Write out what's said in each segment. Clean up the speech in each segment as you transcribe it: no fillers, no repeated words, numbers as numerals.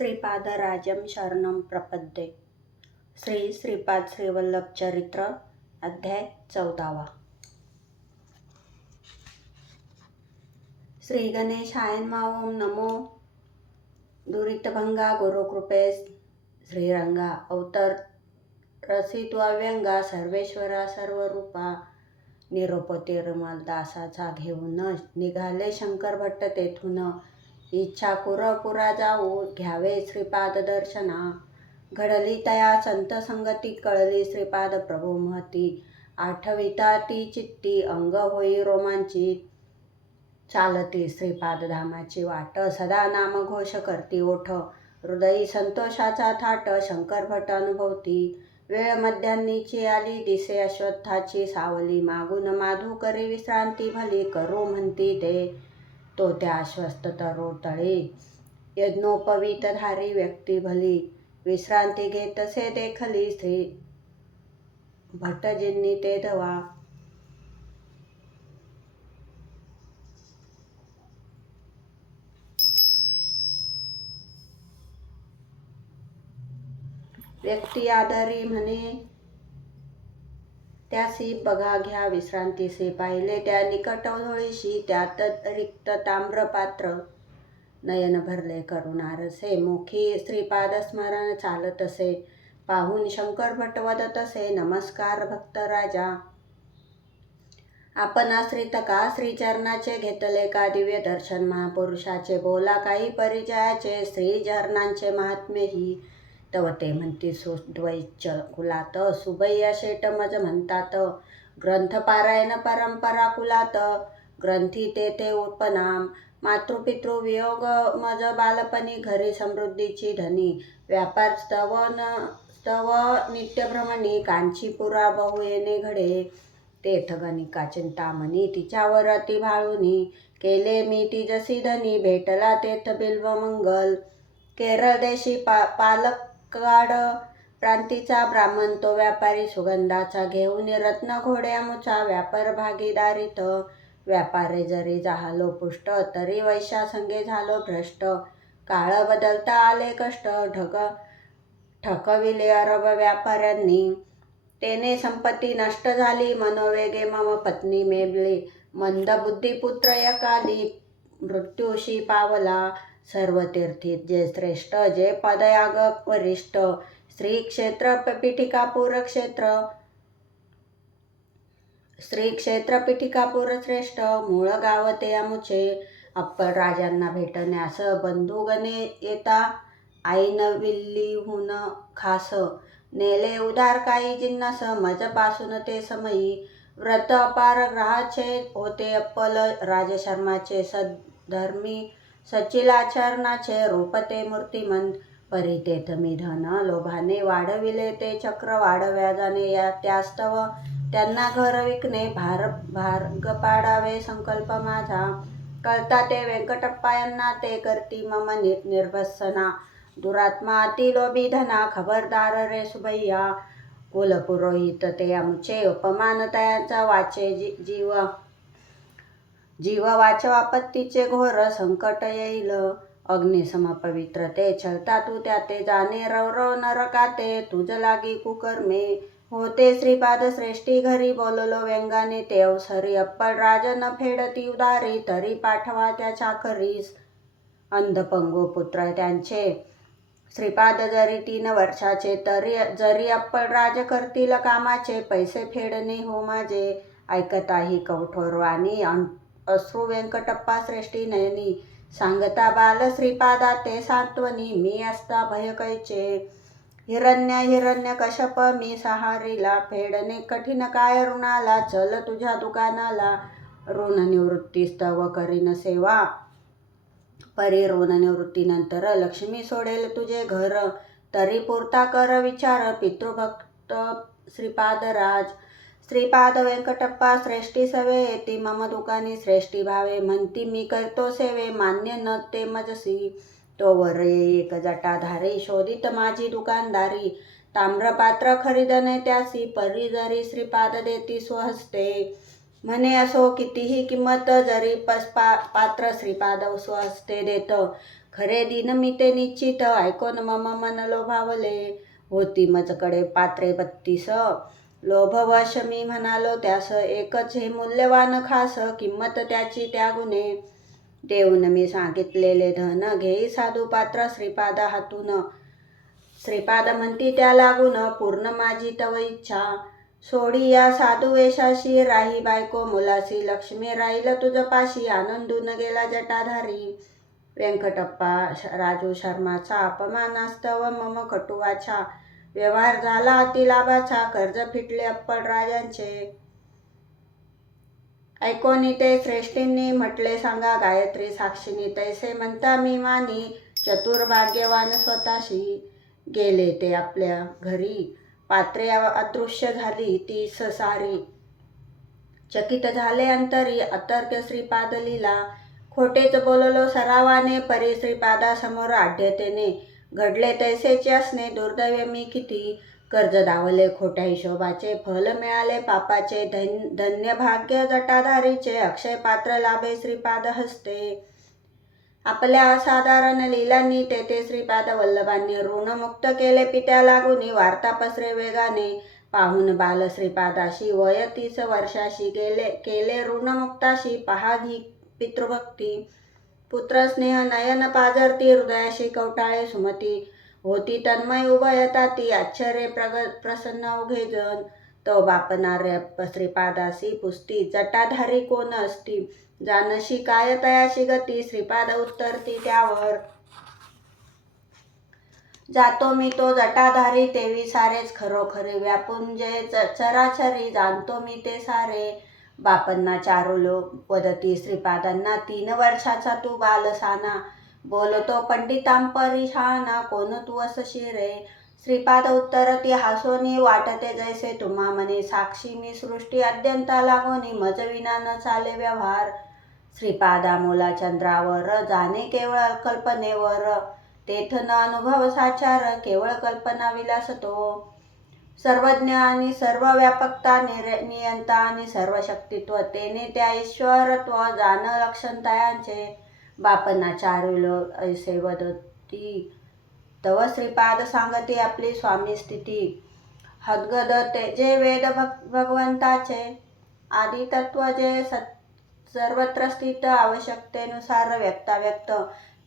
श्रीपादराजं शरणं प्रपद्ये. श्री श्रीपाद श्रीवल्लभ चरित्र अध्याय 14. श्री गणेशाय नमः. ओम नमो दुरितभंगा गुरुकृपे श्रीरंगा अवतर रसित्वाव्यंगा सर्वेश्वरा सर्वरूपा. निरोप तिरुमल दासाचा घेऊन निघाले शंकर भट्ट तेथून. इच्छा पुरा जाऊ घ्यावे श्रीपाद दर्शना. घडली तया संत संगती कळली श्रीपाद प्रभू महती. आठविता ती चित्ती अंग होई रोमांचित. चालती श्रीपाद धामाची वाट सदा नाम घोष करती ओठ. हृदयी संतोषाचा थाट शंकर भट अनुभवती. वेळ मध्यान्नीची आली दिसे अश्वत्थाची सावली. मागून माधू करी विश्रांती भली करू म्हणती ते. तो त्या अश्वत्थ तळी यज्ञोपवीतधारी व्यक्ती भली. विश्रांती घेतसे देखली श्री भटजींनी ते धवा. व्यक्ती आदरी म्हणे त्यासी बघा घ्या विश्रांतीसे. पाहिले त्या निकट झोळीशी त्यात रिक्त ताम्र पात्र. नयन भरले करुणारसे मुखी श्रीपाद स्मरण चालतसे. पाहून शंकर भट वदतसे नमस्कार भक्त राजा. आपण आश्रित का श्रीचरणाचे घेतले का दिव्य दर्शन महापुरुषाचे. बोला काही परिचयाचे श्री चरणांचे महात्म्य ही. तव ते म्हणती सुद्वैच कुलात सुबैया शेट मज म्हणतात. ग्रंथ पारायण परंपरा कुलात ग्रंथी ते उपनाम. मातृपितृ वियोग मज बालपणी घरी समृद्धीची धनी. व्यापार स्तव नित्यभ्रमणी कांचीपुरा बहु येणे घडे. तेथ गणिका चिंतामणी तिच्यावर अति भाळुनी. केले मी ती जशी धनी भेटला तेथ बिल्व मंगल. केरळ देशी पालक्काड प्रांतीचा ब्राह्मण तो व्यापारी सुगंधाचा. घेऊन रत्न घोड्या मुचा व्यापार भागीदारीत. व्यापारे जरी झालो पुष्ट तरी वैश्या संगे झालो भ्रष्ट. काळ बदलता आले कष्ट ठकविले अरब व्यापाऱ्यांनी. तेने संपत्ती नष्ट झाली मनोवेगे मम पत्नी मेली. मंद बुद्धिपुत्र एकादी मृत्यूशी पावला. सर्व तीर्थीत जे श्रेष्ठ जे पदयाग वरिष्ठ. श्री क्षेत्र पीठिकापूर क्षेत्र श्री क्षेत्र पीठिकापूर श्रेष्ठ. मूळ गाव ते अमुचे. अप्पल राजांना भेटण्यास बंधुगणे येता. आईनविल्लीहून खास नेले उदार काही जिन्नस. मजपासून ते समयी व्रत अपार ग्रहाचे होते अप्पल राजशर्माचे. सद्धर्मी सचिलाचरणाचे रूप ते मूर्तिमंत. परी तेथ मी धन लोभाने वाढविले ते चक्र. वाढ व्याजाने त्यास्तव त्यांना घर विकणे. भार्ग पाडावे संकल्प माझा. कळता ते व्यंकटप्पा यांना ते करती मम निर्भसना. दुरात्मा अति लोभी धना खबरदार रे सुभैया. कुलपुरोहित ते आमचे उपमान तयांचा वाचे. जीव वाचव आपत्तीचे घोर संकट येईल. अग्निसम पवित्र ते छळता तू त्याते. जाणे रवरव नरकाते तुझ लागी कुकर्मे. होते श्रीपाद श्रेष्ठी घरी बोललो व्यंगाने ते अवसरी. अप्पल राज न फेडती उदारी तरी पाठवा त्या चाकरीस. अंधपंगू पुत्र त्यांचे श्रीपाद जरी 3 वर्षाचे. जरी अप्पल राज करतील कामाचे. पैसे फेडणे हो माझे. ऐकताही कवठोर वाणी अश्रू व्यंकटप्पा श्रेष्ठी नयनी. सांगता बाल श्रीपादा ते सांत्वनी. मी असता भय कैचे. हिरण्य कश्यप मी सहारीला. फेडणे कठीण काय ऋणाला. चल तुझ्या दुकानाला. ऋण निवृत्तीस्तव करीन सेवा. परी ऋण निवृत्तीनंतर लक्ष्मी सोडेल तुझे घर. तरी पुरता कर विचार पितृभक्त श्रीपादराज. श्रीपाद व्यंकटप्पा श्रेष्ठी सवे येती मम दुकानी. श्रेष्ठी भावे म्हणती मी करतो सेवे. मान्य न ते मजसी. तो वर एक जटाधारी शोधित माझी दुकानदारी. ताम्रपात्र खरीदणे त्यासी. परी जरी श्रीपाद देती स्वहस्ते. म्हणे असो कितीही किंमत जरी पात्र श्रीपाद स्वहस्ते देत. खरे दिन मी ते निश्चित, ऐकोन मम मन लोभावले. होती मजकडे पात्रे 32, लोभवश मी म्हणालो त्यास. एकच हे मूल्यवान खास, किंमत त्याची त्या गुणे. देऊन मी सांगितलेले धन, घेई साधू पात्र श्रीपादा हातून. श्रीपाद म्हणती त्या लागून, पूर्ण माझी तव इच्छा. सोडी या साधू वेशाशी, राही बायको मुलासी. लक्ष्मी राहील तुझपाशी, आनंदून गेला जटाधारी. व्यंकटप्पा राजू शर्माचा, अपमानास्तव मम कटुवाचा. व्यवहार झाला अतिलाभाचा, कर्ज फिटले अप्पल राजांचे. ऐकोनी ते श्रेष्ठींनी म्हटले सांगा, गायत्री साक्षीनी तैसे म्हणता मी मानी. चतुर भाग्यवान स्वतःशी, गेले ते आपल्या घरी. पात्रे अदृश्य झाली ती सारी. चकित झाले अंतरी, अतर्क्य श्रीपाद लीला. खोटेच बोललो सरावाने, परी श्रीपादासमोर आढ्यतेने. घडले तैसेचे असणे, दुर्दैव मी किती. कर्ज दावले खोट्या हिशोबाचे, फल मिळाले पापाचे. धन्य भाग्य जटाधारीचे, अक्षय पात्र लाभे श्रीपाद हस्ते. आपल्या असाधारण लीलांनी ते श्रीपाद वल्लभांनी ऋणमुक्त केले पित्या लागुनी. वार्ता पसरे वेगाने, पाहून बाल श्रीपादाशी. वय 30 वर्षाशी, केले ऋणमुक्ताशी. पहा ही पितृभक्ती. पुत्रस्नेह नयन पाजरती, हृदयाशी कवटाळे सुमती. होती तन्मय उभयता ती, आश्चर्य प्रसन्न उघे जन. तो बापणारे श्रीपादासी पुसती, जटाधारी कोण असती. जानशी काय तयाशी गती, श्रीपाद उत्तरती त्यावर. जातो मी तो जटाधारी, तेवी सारेच खरोखरी. व्यापून जे चराचरी, जाणतो मी ते सारे. बापन्ना चारुलो वदती श्रीपादांना, 3 वर्षाचा तू बालसाना. बोलतो पंडितांपरी शहाणा, कोण तू असशी रे. श्रीपाद उत्तरती हासोनी, वाटते जैसे तुम्हा मनी. साक्षी मी सृष्टी अद्यंता लागोनी, मज विना न चाले व्यवहार. श्रीपादा मोला चंद्रावर, जाणे केवळ कल्पनेवर. तेथ न अनुभव साचार, केवळ कल्पना विलास तो. सर्वज्ञ आणि सर्व व्यापकता, नियंता आणि सर्व शक्तित्व. तेने त्या ईश्वरत्व, जाण लक्षण तयांचे. बापना चारुलो ऐसे वदती, तव श्रीपाद सांगती आपली स्वामी स्थिती. हदगद जे वेद भगवंताचे, आदी तत्व जे सर्वत्र स्थित. आवश्यकतेनुसार व्यक्ताव्यक्त,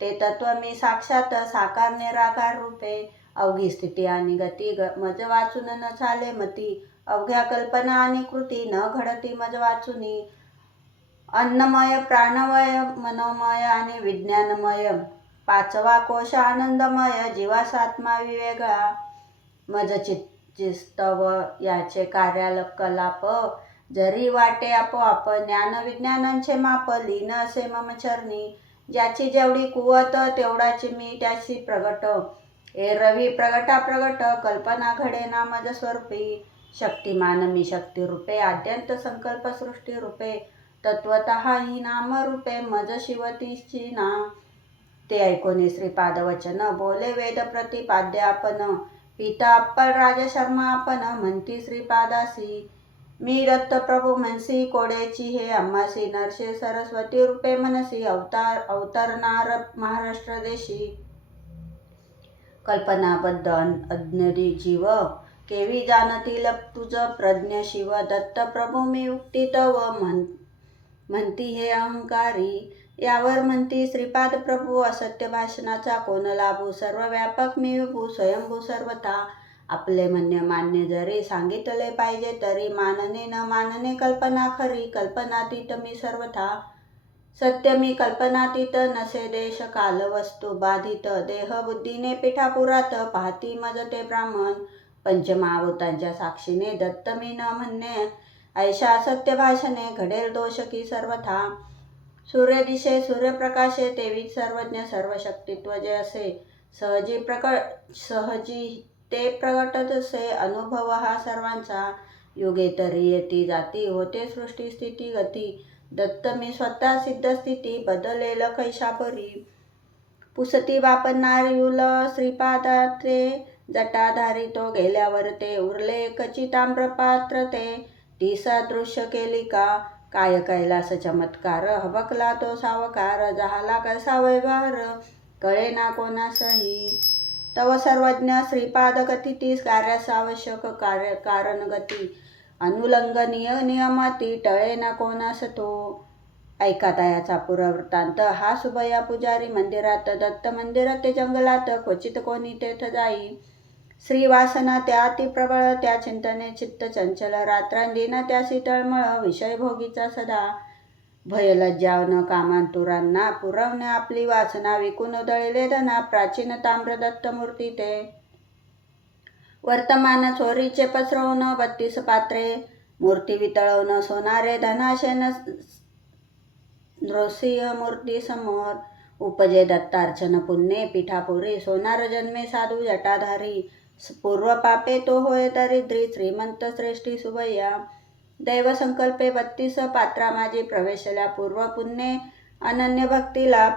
ते तत्व मी साक्षात. साकार निराकार रूपे, अवघी स्थिती आणि गती. मज वाचून न चाले मती, अवघ्या कल्पना आणि कृती. न घडती मज वाचुनी. अन्नमय, प्राणमय, मनोमय आणि विज्ञानमय. 5वा कोश आनंदमय, जीवास आत्मा वेगळा. मज चित्तव याचे कार्याकलाप, जरी वाटे आपोआप. ज्ञान विज्ञानांचे माप, लीन असे मम चरणी. ज्याची जेवढी कुवत, तेवढाची मी त्याची प्रगट. ए रवी प्रगटा प्रगट, कल्पना घडे ना मज स्वरूपी. शक्तिमान मी शक्तिरूपे, आद्यंत संकल्प सृष्टी रूपे. तत्वतः ही नामरूपे, मज शिवतीची ना. ते ऐकोनी श्रीपाद वचन, बोले वेद प्रतिपाद्य आपण. पिता अप्पल राज शर्मा आपण. म्हणती श्रीपादासी, मी दत्त प्रभू म्हणसी. कोडेची हे आम्हासी, नरसे सरस्वती रूपे मनसी. अवतरणार महाराष्ट्र देशी. कल्पनाबद्ध अज्ञदी जीव, केवी जाणतील तुझ प्रज्ञ शिव. दत्त प्रभू मी उक्ती तव, म्हणती हे अहंकारी. यावर म्हणती श्रीपाद प्रभू, असत्य भाषणाचा कोण लाभू. सर्व व्यापक मी विभू, स्वयंभू सर्वथा. आपले म्हणणे मान्य जरी, सांगितले पाहिजे तरी. मानणे न मानणे कल्पना खरी, कल्पनातीत मी सर्वथा. सत्य मी कल्पनातीत, नसे देश काल वस्तू बाधित. देह बुद्धीने पिठापुरात, पाहती मज ते ब्राह्मण. पंचमहाभूतांच्या साक्षीने, दत्त मी न म्हणणे. ऐशा सत्य भाषणे, घडेल दोष की सर्वथा. सूर्य दिशे सूर्यप्रकाशे, तेवीच सर्वज्ञ सर्व शक्तित्व जे असे. सहजी ते प्रगटतसे, अनुभव हा सर्वांचा. युगे तरी येती जाती, होते सृष्टी स्थिती गती. दत्त मी स्वतः सिद्ध स्थिती, बदलेल कैशापरी. पुसती बापणाऱ्युल श्रीपादात्रे, जटाधारी तो गेल्यावर ते. उरले एकची ताम्रपात्र ते, ती सदृश्य केली का. काय कैलास चमत्कार, हबकला तो सावकार. झाला कसा व्यवहार, कळे ना कोणासही. तव सर्वज्ञ श्रीपाद कथिती कार्यास आवश्यक कारणगती. अनुलंघनीय नियमाती टळे ना कोणास तो. ऐका तयाचा पुरवृत्तांत. हा सुबया पुजारी मंदिरात दत्त मंदिरात ते जंगलात क्वचित कोणी तेथ जाई. श्रीवासना त्या अति प्रबळ त्या चिंतने चित्त चंचल. रात्रांदिन त्यासी तळमळ विषय भोगीचा सदा. भय लज्जावनं कामांतुरांना पुरवणे आपली वासना. विकून उधळले धना प्राचीन ताम्र दत्तमूर्ती ते. वर्तमान चोरीचे पसरवून 32 पात्रे. मूर्ती वितळवून सोनारे धनाशे नृसिंह मूर्ती समोर. उपजे दत्तार्चन पुण्ये पीठापुरी. सोनार जन्मे साधू जटाधारी. पूर्व पापे तो होय दरिद्री. श्रीमंत श्रेष्ठी सुबैया. दैव संकल्पे 32 पात्रा माझी प्रवेशल्या. पूर्व पुण्ये अनन्य भक्तीला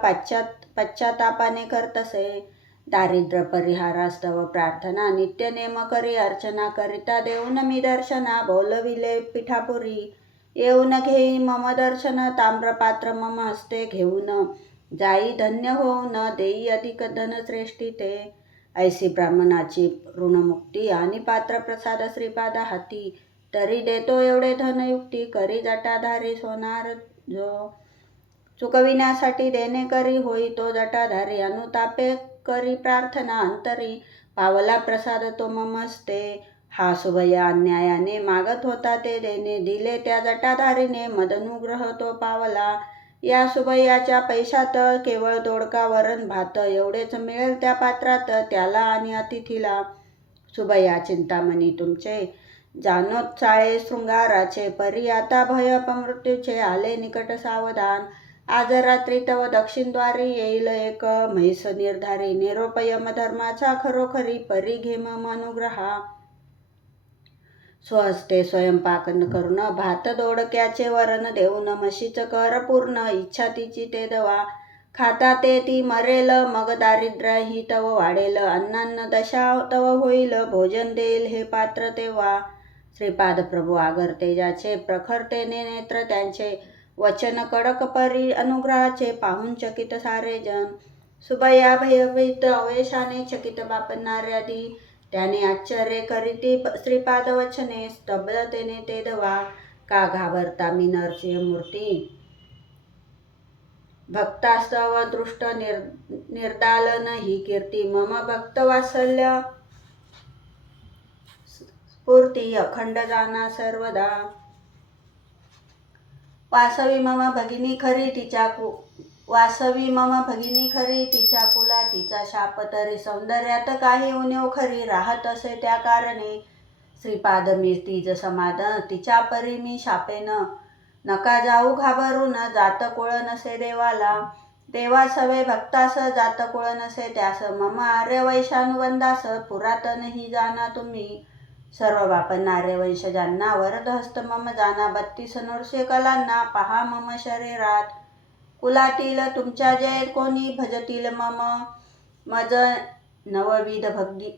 पश्चातापाने करतसे. दारिद्र्य परिहारास्तव प्रार्थना. नित्य नेम करी अर्चना. करिता देऊन मी दर्शना. बोलविले पीठापुरी. येऊन घेई मम दर्शन. ताम्रपात्र मम हस्ते घेऊन. जाई धन्य होऊन. देई अधिक धन श्रेष्ठी ते. ऐसी ब्राह्मणाची ऋणमुक्ती. आणि पात्र प्रसाद श्रीपादा हाती. तरी देतो एवढे धनयुक्ती. करी जटाधारी सोनार जो. चुकविण्यासाठी देणे करी होई तो जटाधारी. अनुतापे करी प्रार्थना अंतरी. पावला प्रसाद तो मम हस्ते. हा सुबया अन्यायाने मागत होता ते देणे. दिले त्या जटाधारीने. मदनुग्रह तो पावला. या सुबयाच्या पैशात केवळ दोडका वरण भात एवढेच मिळेल त्या पात्रात त्याला आणि अतिथीला. सुबया चिंतामणी तुमचे. जानोत चाळे शृंगाराचे. परी आता भय अपमृत्यूचे. आले निकट सावधान. आज रात्री तव दक्षिणद्वारी येईल एक म्हैस निर्धारी. निरोप यमधर्माचा खरोखरी. परी घे मम अनुग्रहा. स्वहस्ते स्वयंपाक करून. भात दोडक्याचे वरण देऊन. म्हशीच कर पूर्ण. इच्छा तिची ते दवा. खाता ते ती मरेल. मग दारिद्र्य ही तव वाढेल. अन्नान्न दशा तव होईल. भोजन देईल हे पात्र तेव्हा. श्रीपाद प्रभू आगर तेजाचे. प्रखरतेने नेत्र त्यांचे. वचन कडक परी अनुग्रहाचे. पाहून चकित सारे जन. सुबया भयभीत अवेशाने चकित बापणाऱ्यादी. त्याने आश्चर्य करीती श्रीपाद वचने. स्तब्धतेने ते दवा. का घाबरता मी नरसिंह मूर्ती. भक्तास्तव दृष्ट निर्दालन ही कीर्ती. मम भक्त वात्सल्य स्फूर्ती. अखंड जाना सर्वदा. वासवी मम भगिनी खरी तिच्या कुला. तिचा शाप तरी सौंदर्यात काही उणीव खरी. राहत असे त्या कारणे. श्रीपाद मी तिज समाधान. तिच्या परी मी शापेन. नका जाऊ घाबरून. जात कुळ नसे देवाला. देवास हवे भक्तास. जात कुळ नसे त्यास. मम आर्य वैशानुबंधास. पुरातन ही जाना तुम्ही. सर्व बापणारे वंशजांना. वरदहस्त मम जाना. 32 नृसिंह कलांना. पहा मम शरीरात. कुलातील तुमच्या जे कोणी भजतील मज नवविध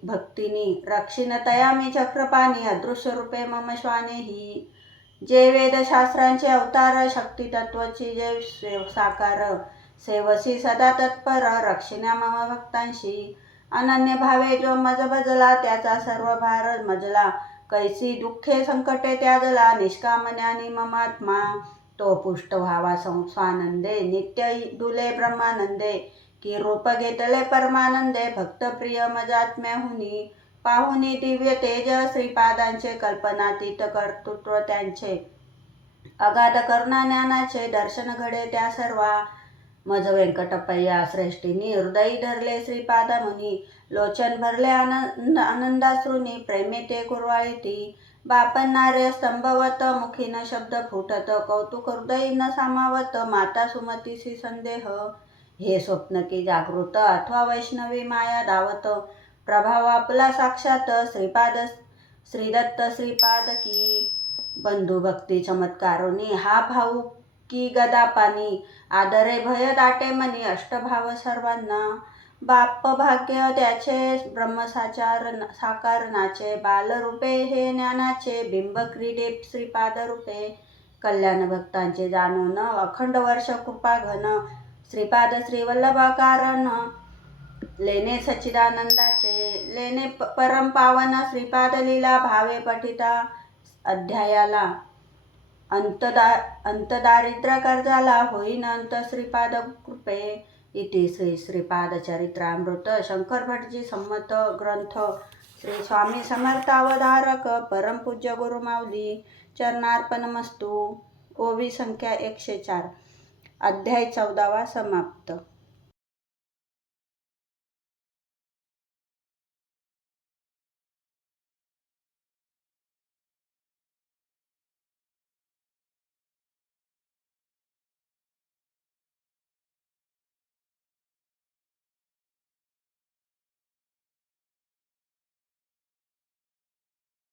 भक्तिनी. रक्षिण तया मी चक्रपाणी. अदृश्य रूपे मम श्वाने ही. जे वेदशास्त्रांचे अवतार. शक्ती तत्वाची जे साकार. सेवसी सदा तत्पर. रक्षिण्या मम भक्तांशी. अनन्य भावे जो मज भजला. त्याचा सर्व भार मजला. कैसी दुःखे संकटे त्याजला. निष्कामण्यानी ममात्मा. तो पुष्ट व्हावा स्वानंदे. नित्य डुले ब्रह्मानंदे. की रूप घेतले परमानंदे. भक्तप्रिय मजात्म्याहुनी. पाहुनी दिव्य तेज श्रीपादांचे. कल्पनातीत कर्तृत्व त्यांचे. अगाध करुणा ज्ञानाचे. दर्शन घडे त्या सर्वा. मज व्यंकटपय्या श्रेष्ठीनी. हृदयी धरले श्रीपाद मुनी. लोचन भरले आनंदाश्रुनी. प्रेमे ते कुरवाळीती. बापणारे स्तंभवत. मुखीन शब्द फुटत. कौतुक हृदयी न सामावत. माता सुमतीसी संदेह. हे स्वप्न की जागृत. अथवा वैष्णवी माया धावत. प्रभाव आपला साक्षात. श्रीदत्त श्रीपाद की. बंधू भक्ती चमत्कारुनी. हा भाऊ की गदापानी. आदरे भय दाटे मनी. अष्टभाव सर्वांना. बाप भाग्य त्याचे. ब्रह्मसाचार साकारणाचे. बालरूपे हे ज्ञानाचे. बिंब क्रीडे श्रीपाद रूपे. कल्याण भक्तांचे जाणून. अखंड वर्ष कृपा घन. श्रीपाद श्रीवल्लभाकारण. लेणे सच्चिदानंदाचे लेणे परम पावन श्रीपाद लीला भावे पठिता अध्यायाला अंतदारिद्र्य कर्जाला होईन अंत श्रीपाद कृपे. इति श्रीपाद चरित्रामृत शंकर भटजी संमत ग्रंथ श्री स्वामी समर्थावधारक परमपूज्य गुरुमाऊली चरणार्पणमस्तु. ओवी संख्या 104. अध्याय 14 समाप्त.